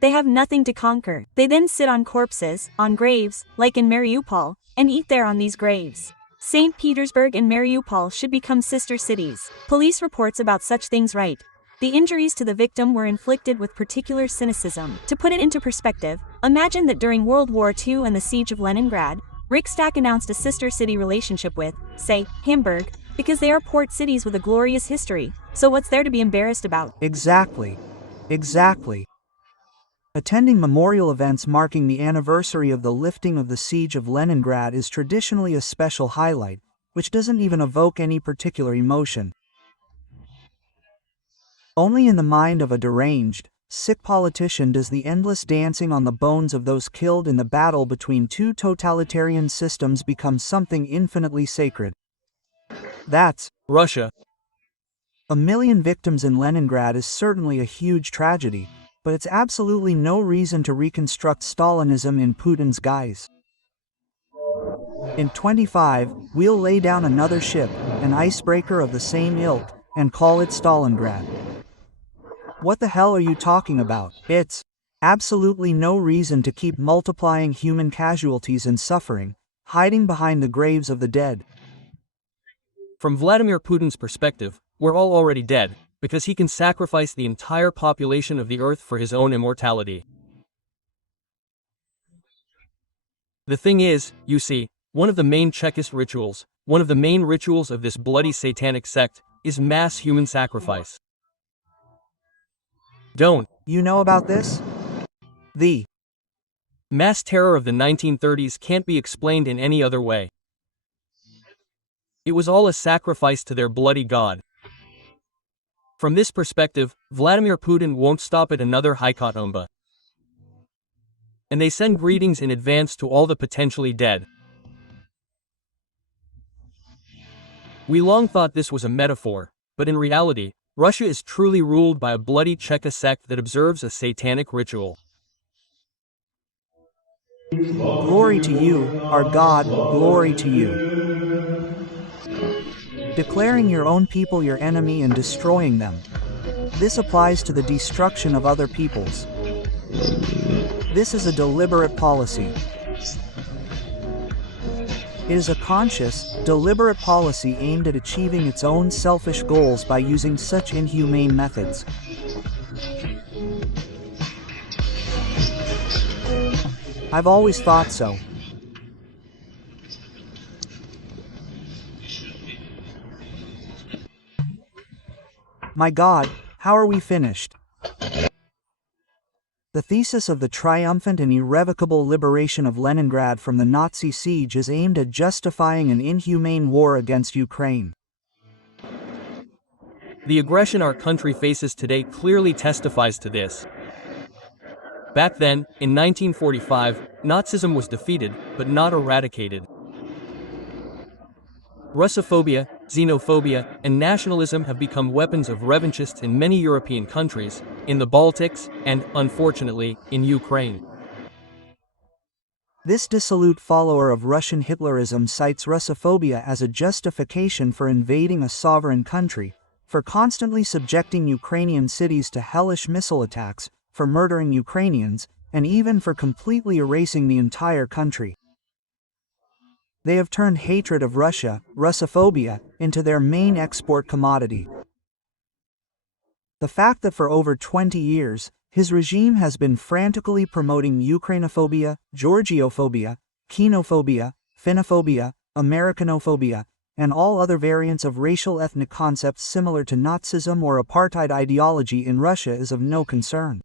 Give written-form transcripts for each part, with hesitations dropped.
They have nothing to conquer. They then sit on corpses, on graves, like in Mariupol, and eat there on these graves. St. Petersburg and Mariupol should become sister cities. Police reports about such things write. The injuries to the victim were inflicted with particular cynicism. To put it into perspective, imagine that during World War II and the siege of Leningrad, Riksdag announced a sister city relationship with, say, Hamburg, because they are port cities with a glorious history. So what's there to be embarrassed about? Exactly. Exactly. Attending memorial events marking the anniversary of the lifting of the siege of Leningrad is traditionally a special highlight, which doesn't even evoke any particular emotion. Only in the mind of a deranged, sick politician does the endless dancing on the bones of those killed in the battle between two totalitarian systems become something infinitely sacred. That's Russia. 1 million victims in Leningrad is certainly a huge tragedy, but it's absolutely no reason to reconstruct Stalinism in Putin's guise. In 25, we'll lay down another ship, an icebreaker of the same ilk, and call it Stalingrad. What the hell are you talking about? It's absolutely no reason to keep multiplying human casualties and suffering, hiding behind the graves of the dead. From Vladimir Putin's perspective, we're all already dead, because he can sacrifice the entire population of the earth for his own immortality. The thing is, you see, one of the main Chekist rituals, one of the main rituals of this bloody satanic sect, is mass human sacrifice. Don't you know about this? The mass terror of the 1930s can't be explained in any other way. It was all a sacrifice to their bloody god. From this perspective, Vladimir Putin won't stop at another Hecatombe. And they send greetings in advance to all the potentially dead. We long thought this was a metaphor, but in reality, Russia is truly ruled by a bloody Cheka sect that observes a satanic ritual. glory to you, our God, glory to you. Declaring your own people your enemy and destroying them. This applies to the destruction of other peoples. This is a deliberate policy. It is a conscious, deliberate policy aimed at achieving its own selfish goals by using such inhumane methods. I've always thought so. My God, how are we finished? The thesis of the triumphant and irrevocable liberation of Leningrad from the Nazi siege is aimed at justifying an inhumane war against Ukraine. The aggression our country faces today clearly testifies to this. Back then, in 1945, Nazism was defeated, but not eradicated. Russophobia, xenophobia, and nationalism have become weapons of revanchists in many European countries, in the Baltics, and, unfortunately, in Ukraine. This dissolute follower of Russian Hitlerism cites Russophobia as a justification for invading a sovereign country, for constantly subjecting Ukrainian cities to hellish missile attacks, for murdering Ukrainians, and even for completely erasing the entire country. They have turned hatred of Russia, Russophobia, into their main export commodity. The fact that for over 20 years, his regime has been frantically promoting Ukrainophobia, Georgiophobia, Kenophobia, Finnophobia, Americanophobia, and all other variants of racial ethnic concepts similar to Nazism or apartheid ideology in Russia is of no concern.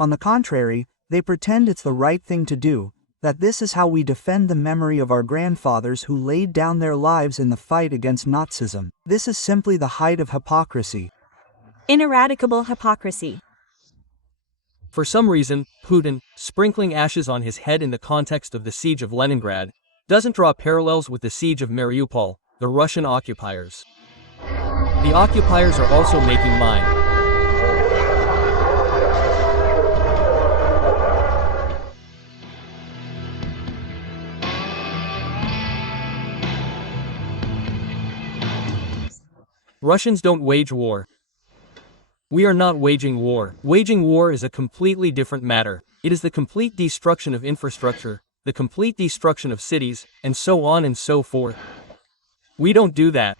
On the contrary, they pretend it's the right thing to do, that this is how we defend the memory of our grandfathers who laid down their lives in the fight against Nazism. This is simply the height of hypocrisy. Ineradicable hypocrisy. For some reason, Putin, sprinkling ashes on his head in the context of the siege of Leningrad, doesn't draw parallels with the siege of Mariupol, the Russian occupiers. The occupiers are also making mine. Russians don't wage war. We are not waging war. Waging war is a completely different matter. It is the complete destruction of infrastructure, the complete destruction of cities, and so on and so forth. We don't do that.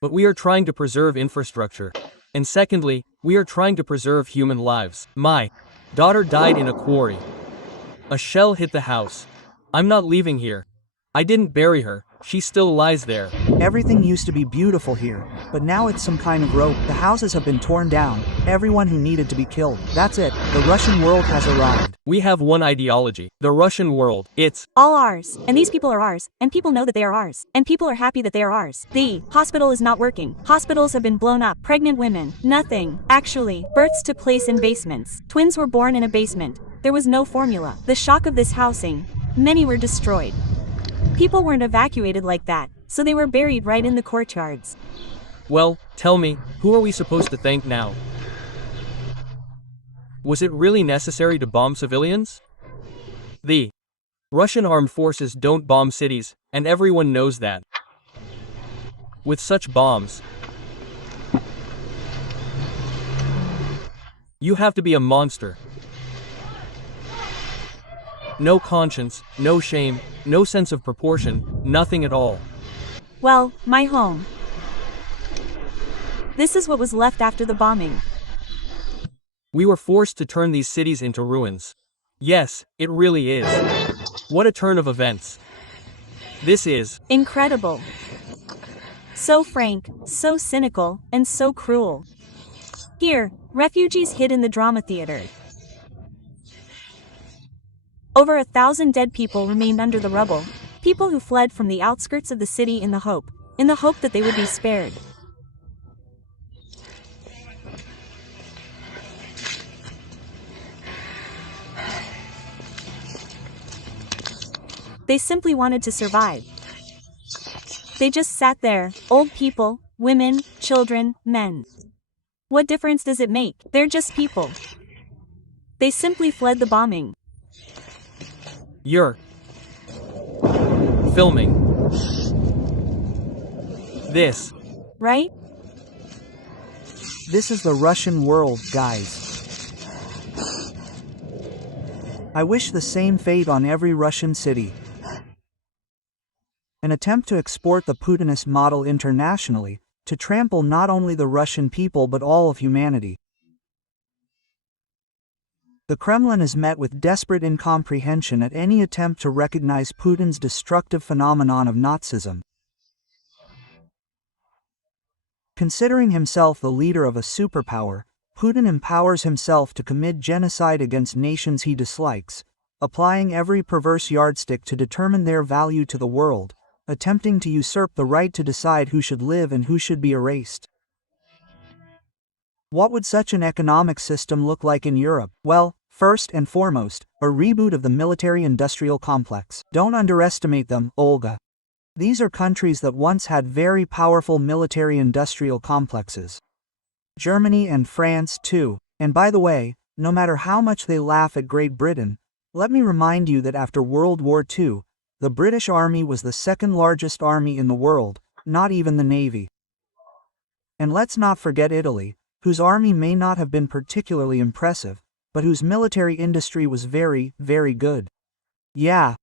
But we are trying to preserve infrastructure. And secondly, we are trying to preserve human lives. My daughter died in a quarry. A shell hit the house. I'm not leaving here. I didn't bury her. She still lies there. Everything used to be beautiful here, but now it's some kind of rope. The houses have been torn down. Everyone who needed to be killed. That's it. The Russian world has arrived. We have one ideology. The Russian world. It's All ours. And these people are ours. And people know that they are ours. And people are happy that they are ours. The hospital is not working. Hospitals have been blown up. Pregnant women. Nothing. Actually, births took place in basements. Twins were born in a basement. There was no formula. The shock of this housing. Many were destroyed. People weren't evacuated like that, so they were buried right in the courtyards. Well, tell me, who are we supposed to thank now? Was it really necessary to bomb civilians? The Russian armed forces don't bomb cities, and everyone knows that. With such bombs, you have to be a monster. No conscience, no shame, no sense of proportion, nothing at all. Well, my home. This is what was left after the bombing. We were forced to turn these cities into ruins. Yes, it really is. What a turn of events. This is Incredible. So frank, so cynical, and so cruel. Here, refugees hid in the drama theater. Over 1,000 dead people remained under the rubble, people who fled from the outskirts of the city in the hope that they would be spared. They simply wanted to survive. They just sat there, old people, women, children, men. What difference does it make? They're just people. They simply fled the bombing. You're filming this, right? This is the Russian world, guys. I wish the same fate on every Russian city. An attempt to export the Putinist model internationally, to trample not only the Russian people but all of humanity. The Kremlin is met with desperate incomprehension at any attempt to recognize Putin's destructive phenomenon of Nazism. Considering himself the leader of a superpower, Putin empowers himself to commit genocide against nations he dislikes, applying every perverse yardstick to determine their value to the world, attempting to usurp the right to decide who should live and who should be erased. What would such an economic system look like in Europe? Well, first and foremost, a reboot of the military-industrial complex. Don't underestimate them, Olga. These are countries that once had very powerful military-industrial complexes. Germany and France too. And by the way, no matter how much they laugh at Great Britain, let me remind you that after World War II, the British Army was the second largest army in the world, not even the Navy. And let's not forget Italy, whose army may not have been particularly impressive, but whose military industry was very, very good. Yeah,